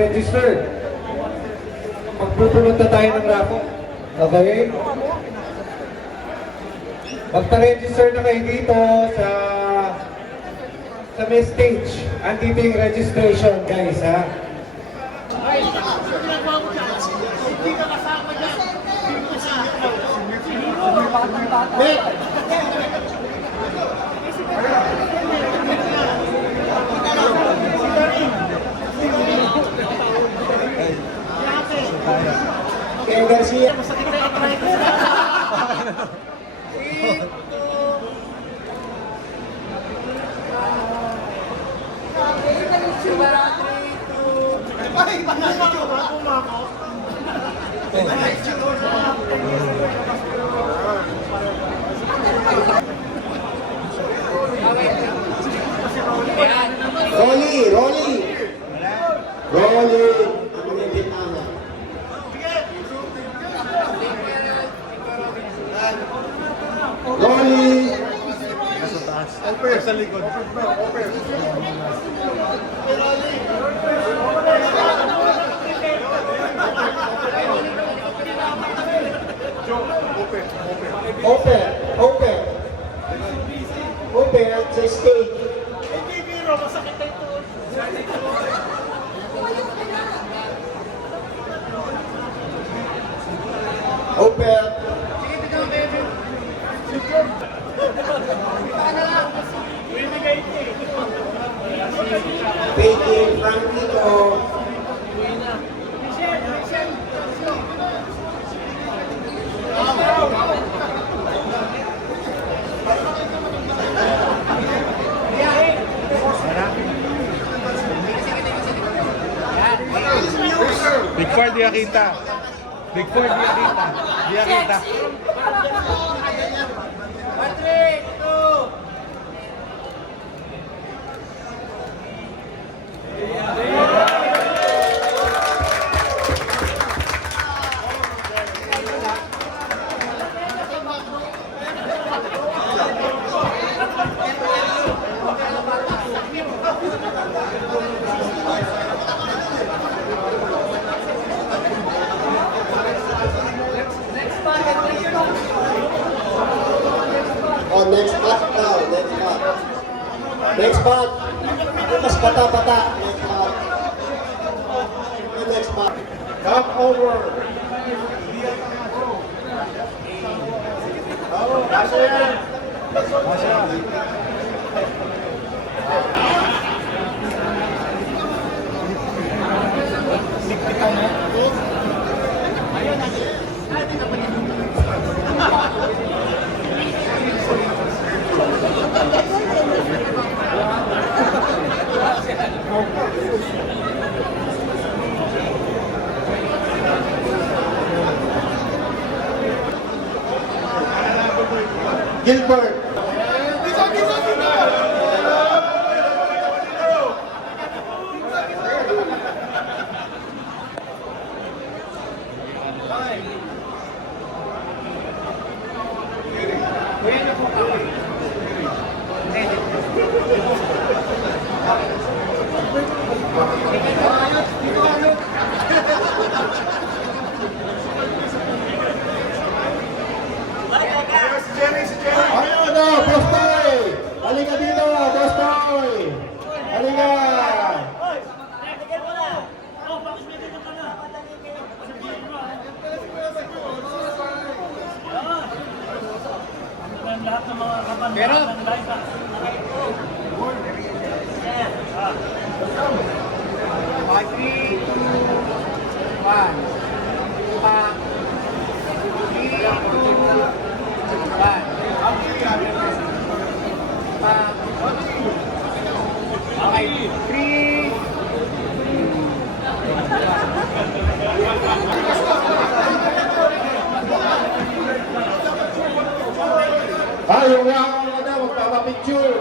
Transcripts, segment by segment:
naka-register. Magpupulot na tayo ng raffle. Okay? Magpa-register na kayo dito sa may stage. Andito yung registration, guys, ha? Ken Garcia. Rolly. Rolly. Oper sa likod. Oper. Open at sa stage. Hindi biro, masakit na ito. Open. Peggy, Franquito. Big Four, di kita. Big Four, di kita. Di kita. Patrick, two. Oh, next part daw. Next part. Mas pata-pata. Next part. Come over. Oh, kasya yan. Kasya. Gilbert. Ayun na, Bostoy! Halika dito, Bostoy! Halika! Lahat ng mga kapan. Pero, Yung nga na, magpapapicture.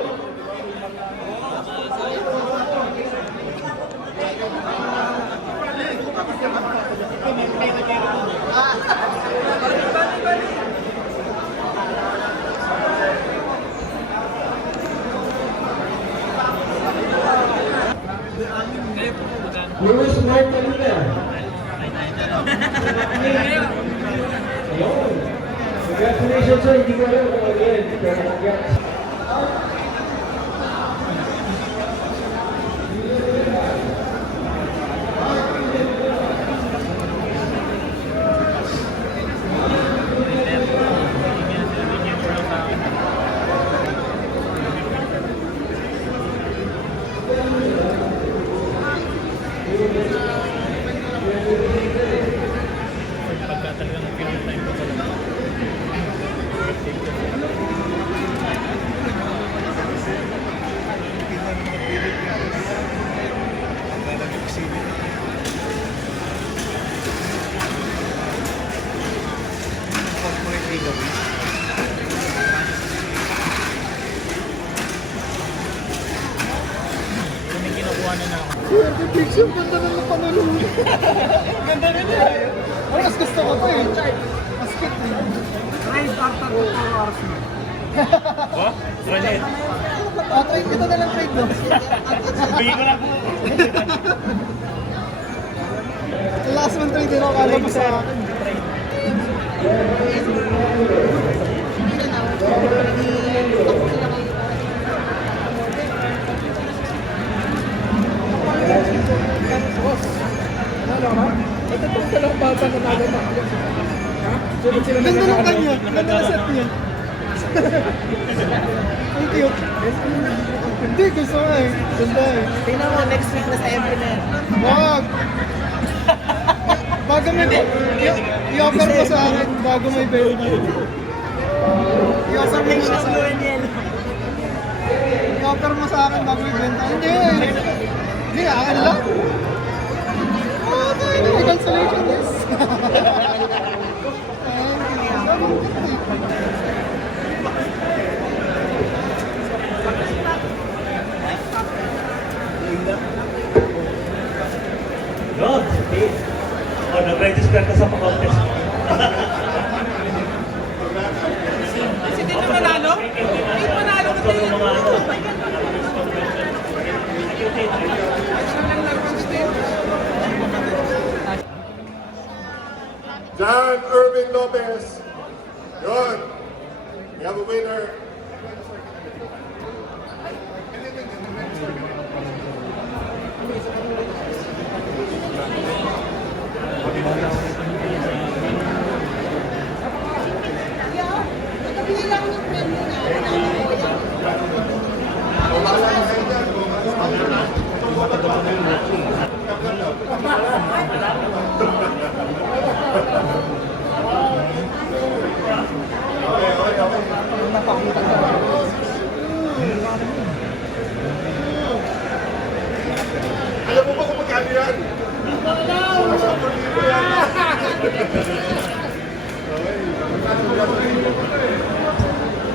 Congratulations, sir. Hindi ko alam kung ano yan. Pero congrats. Pagka talagang pinag time ko talaga. May kinukuha na ako. Swerte, picture, ganda na ng panulong. Ganda na niya. Ay, mas gusto ko to eh. Mas cute eh. Ride after 2 hours na. What? Ulit. Trade kita na lang trade doon. Bigyan ko lang po. Last one trade din ako kala mo sa akin. Ito itong dalawang bata na nagamaklo. Ganda ng kanya. Ganda ng set niya. Ang cute. Hindi, gusto ko eh. Ganda eh. Tingnan mo, next week na sa every na yan. Wag! Bago may... I-offer mo sa akin bago may benta. I-offer mo sa akin. I-offer mo sa akin bago may benta. Hindi! Hindi, akin lang. Okay, cancellation yes. Yun, sige. O, nag-register ka sa pa-contest. Kasi di na manalo? Di manalo ka din. John Irvin Lopez. Yun. We have a winner. Alam mo ba kung magkano yan?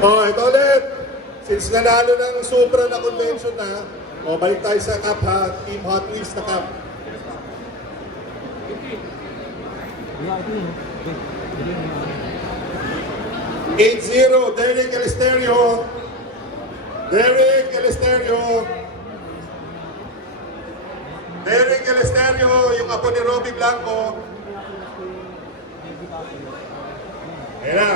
Oh, ito ulit. Since nanalo ng Supra na convention na, balik tayo sa Cup ha, Team Hot Wheels na Cup. Derek Eleuterio. Derek Eleuterio. Derek Eleuterio, yung apo ni Robbie Blanco. Ayan na.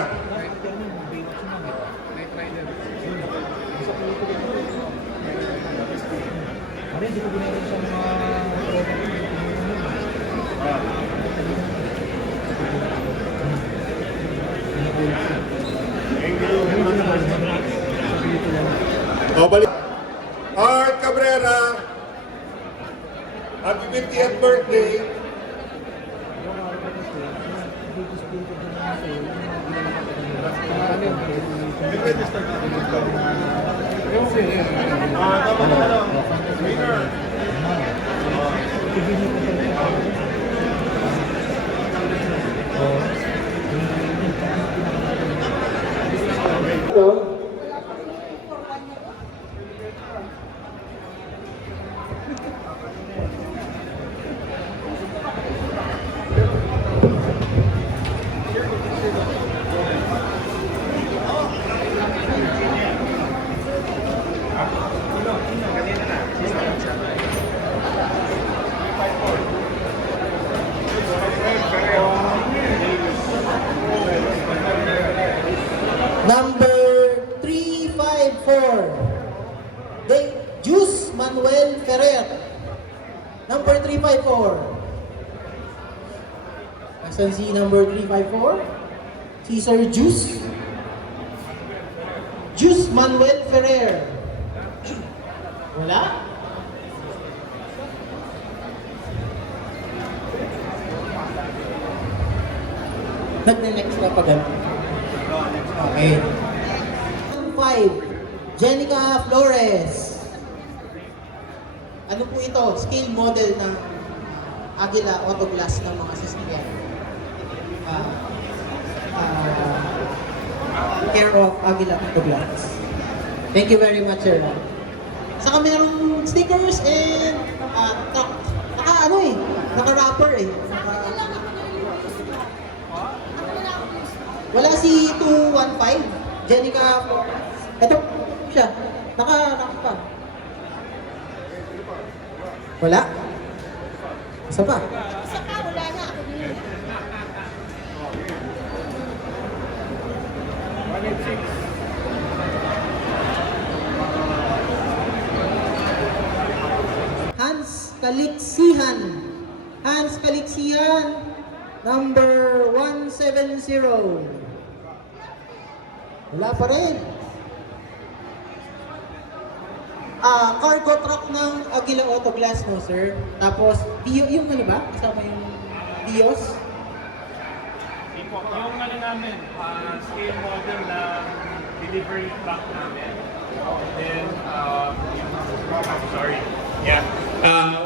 Balik. Art Cabrera, happy 50th birthday. Saan si number 354? Si Sir Juice. Juice Manuel Ferrer. Wala? Nag-next na pa ganun. Okay. 5, Jenica Flores. Ano po ito? Scale model ng Agila Autoglass ng mga sasakyan. Care of Agila Autoglass. Thank you very much, sir. Saka mayroong stickers and naka-wrapper eh. Wala si 215, Jenica Flores. Ito siya. Naka pa. Wala? Isa pa? Isa pa, wala na. Ako din. Hans Kaliksihan. Hans Kaliksihan, number 170. Wala pa rin. Cargo truck ng Agila Autoglass mo, sir. Tapos, yung ano ba? Kasama yung Dios? Yung ano namin, scale model na delivery truck namin. Then, I'm sorry. Yeah.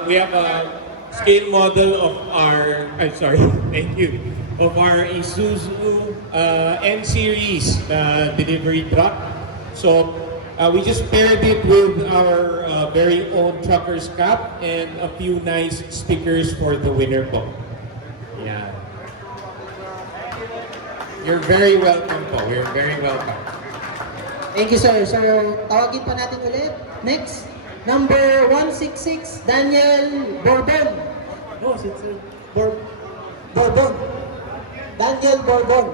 We have a scale model of our, I'm sorry, thank you, of our Isuzu N-Series delivery truck. So, we just paired it with our very own trucker's cap and a few nice stickers for the winner po. Yeah. You're very welcome po. You're very welcome. Thank you, sir. Sir, tawagin pa natin ulit. Next, number 166, Daniel Bourbon. No, sir. Bourbon. Daniel Bourbon.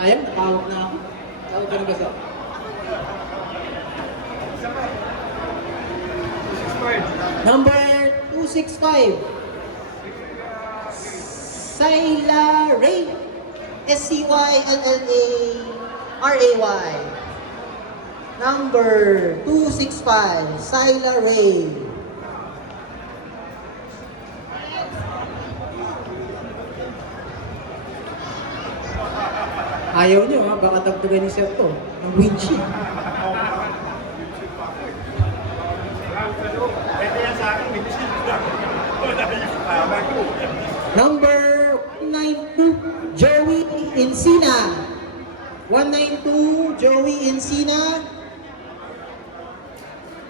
Ayun, nakawag na ako. Tawag ka na ba, sir? Number 265. Sayla Ray. SCYLLARAY. Number 265. Sayla Ray. Ayaw nyo ha, baka dagdagan ni Sir to. Ang windshield. Number 192, Joey Encina. 192, Joey Encina.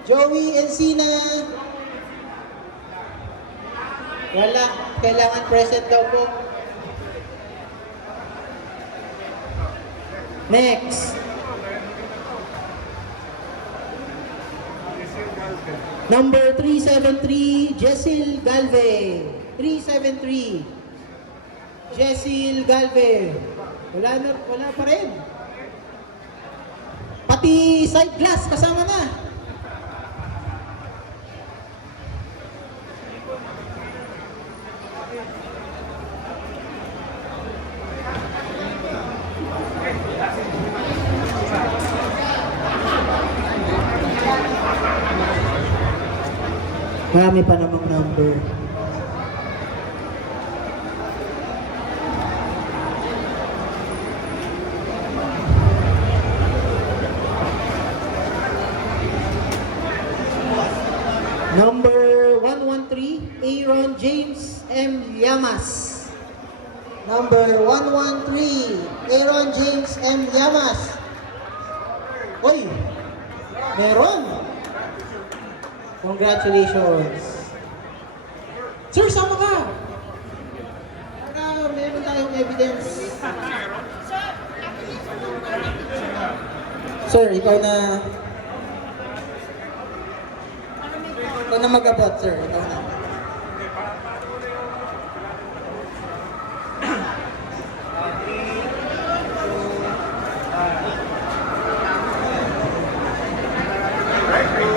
Joey Encina. Wala, kailangan present daw po. Next. Number 373, Jessil Galve. 373. Jessil Galve. Wala pa rin. Pati side glass kasama na. Marami pa namang number. Number 113, Aaron James M. Llamas. Number 113, Aaron James M. Llamas. Oy, meron. Congratulations. Sir, sama ka. Para meron tayong evidence. Sir, ikaw na mag-abot, sir. Ikaw na.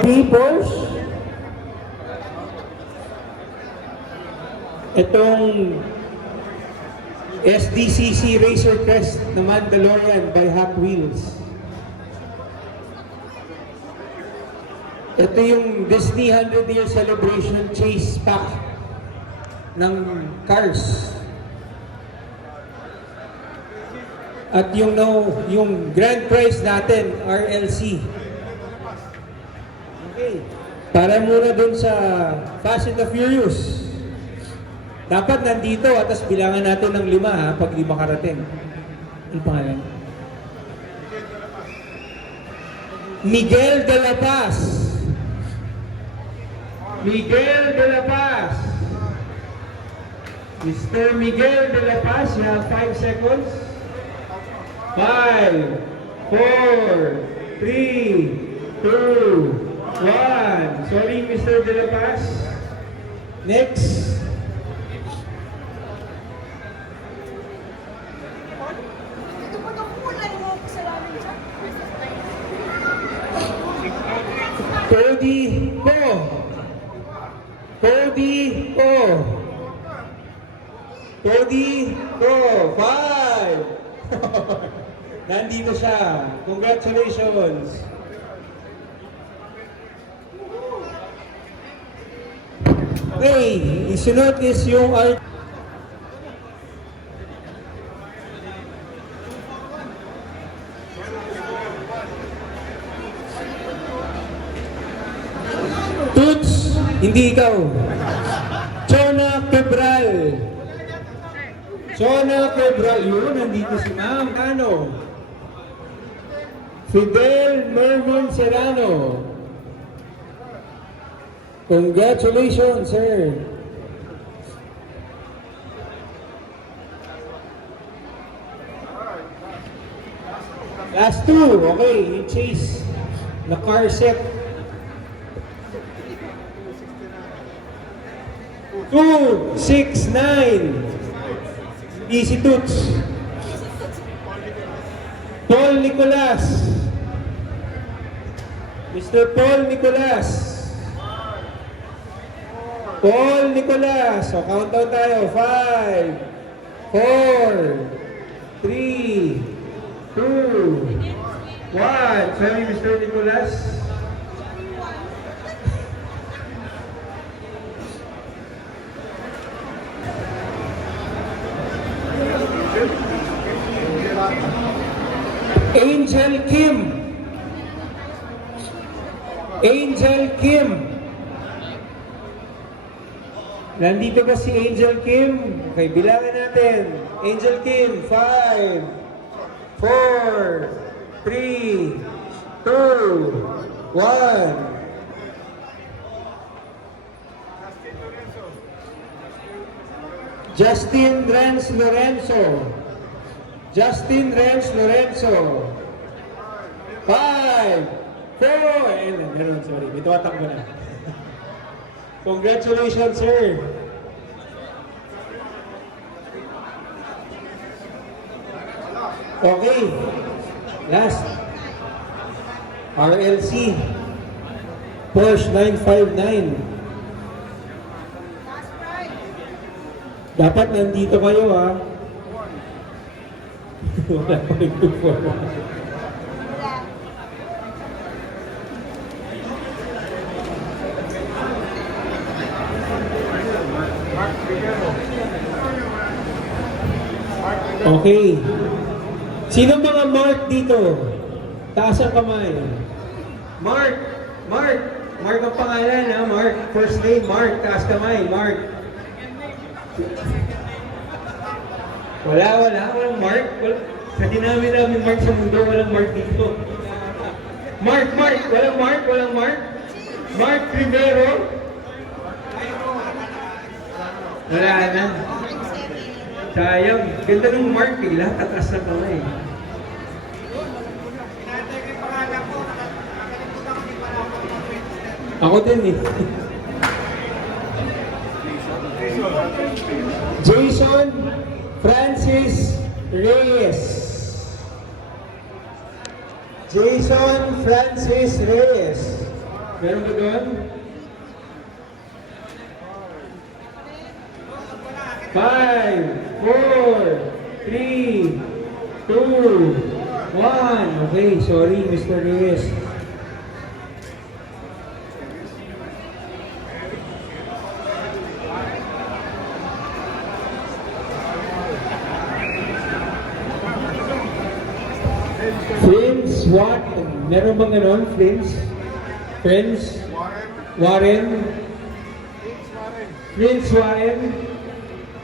Papers. Itong SDCC Razor Crest na Mandalorian by Hot Wheels. Ito yung Disney 100 Year Celebration Chase Pack ng Cars. At yung grand prize natin, RLC. Okay. Para muna dun sa Fast and the Furious. Dapat nandito at tas bilangan natin ng 5 ha, pag di makarating. Ano pangalan? Miguel de la Paz. Miguel de la Paz. Mr. Miguel de la Paz, you have 5 seconds. 5, 4, 3, 2, 1. Sorry, Mr. de la Paz. Next. Ito pa ng kulay mo kasalanan siya. Cody Po. Cody Po. Cody Po. 5. Nandito siya. Congratulations. Okay, isunod is yung art. Toots, hindi ikaw. Chona Quebral. Chona Quebral. Yun, nandito si Ma'am. Ano? Fidel Mervin Serrano. Congratulations, sir. Last two. Okay, yung chase. Na car set. 2, 6, 9. Easy Toots. Paul Nicolas. Mr. Paul Nicolas. Paul Nicolas. So, countdown tayo. 5, 4, 3, 2, 1. Sorry, Mr. Nicolas. Angel Kim. Angel Kim. Nandito ba si Angel Kim? Okay, bilangan natin. Angel Kim, 5, 4, 3, 2, 1. Justin Renz Lorenzo. Justin Renz Lorenzo. 5, 4, ayun, sorry, may tumatakbo na. Congratulations, sir. Okay, last. RLC. Porsche 959. Dapat nandito kayo, ha? Wala pa rin 241. Okay. Sino mga Mark dito? Taas ang kamay. Mark! Mark! Mark ang pangalan, ha? Mark. First name, Mark. Taas kamay. Mark. Walang Mark. Sa dinami namin Mark sa mundo, walang Mark dito. Mark! Walang Mark. Mark Rivero. Wala na. Sayang. Ganda ng Mark eh. Lahat tatas na kamay. Ako din eh. Jason Francis Reyes. Jason Francis Reyes. Meron ba doon? 5, 4, 3, 2, 1. Okay, sorry, Mr. Reyes. Friends, what? Meron bang ganon? Friends? Friends? Warren? Friends, Warren?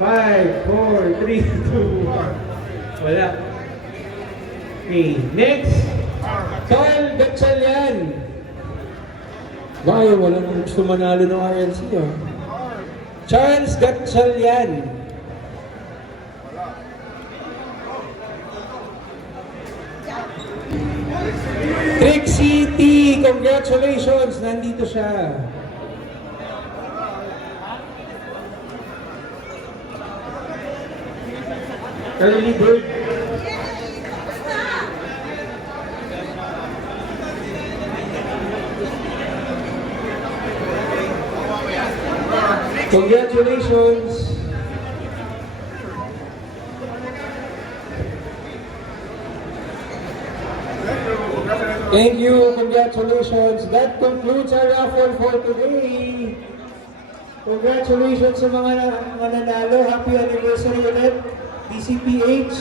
5, 4, 3, 2, 1. Wala. Okay, next. Carl Gatchalian. Bakit walang gusto manalo ng RLC, ah? Charles Gatchalian. Trixie T, congratulations! Nandito siya. Early bird. Congratulations! Thank you, congratulations. That concludes our raffle for today. Congratulations sa mga nanalo. Happy anniversary ulit, DCPH.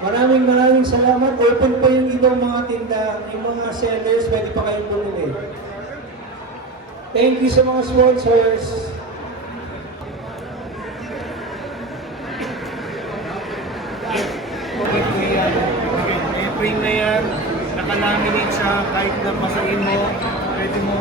Maraming salamat. Open pa yung ibang mga tinda, yung mga sellers, pwede pa kayong bumili. Thank you sa mga sponsors. May frame na yan, nakalaminate siya, kahit na pasain mo, pwede mo